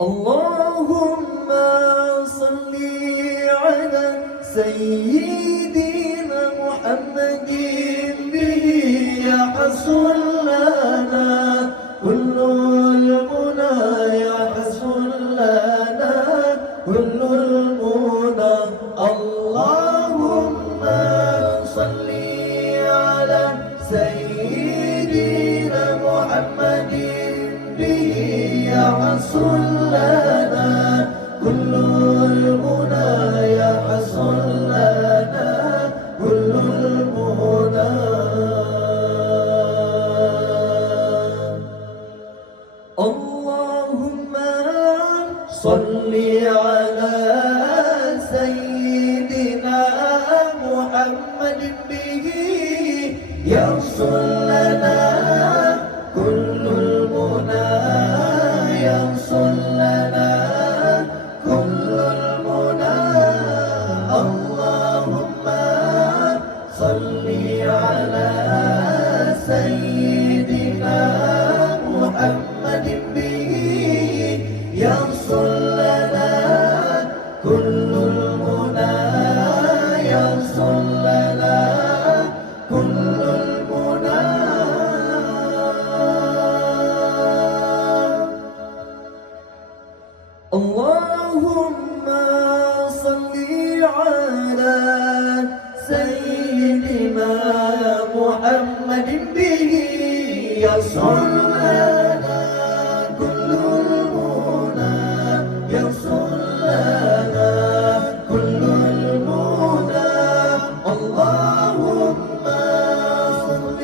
اللهم صل على سيدنا محمد به يحصل لنا كل المنى يحصل لنا كل المنى اللهم صل على سيدنا محمد به يحصل لنا كل المنى يحصل لنا كل المنى اللهم صل على سيدنا محمد به يحصل لنا كل المنى يحصل لنا كل المنى اللهم صل على سيدنا محمد به يحصل لنا كل المنى يحصل لنا كل المنى اللهم صل على سيدنا محمد به يحصل لنا كل المنى يحصل لنا كل المنى اللهم صل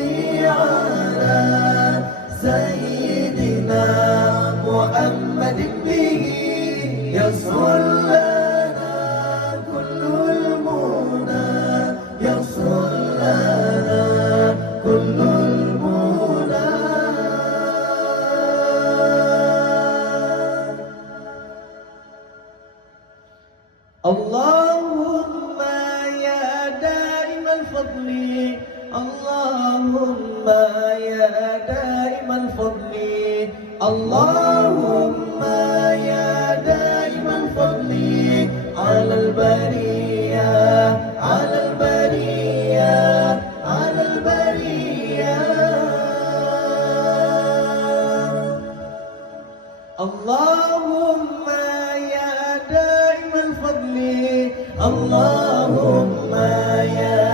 على سيدنا محمد به يحصل لنا كل المنى يحصل لنا كل المنى اللهم يا دائم الفضل اللهم يا دائم الفضل اللهم يا دائم الفضل على البرية على البرية على البرية اللهم يا دائم الفضل اللهم يا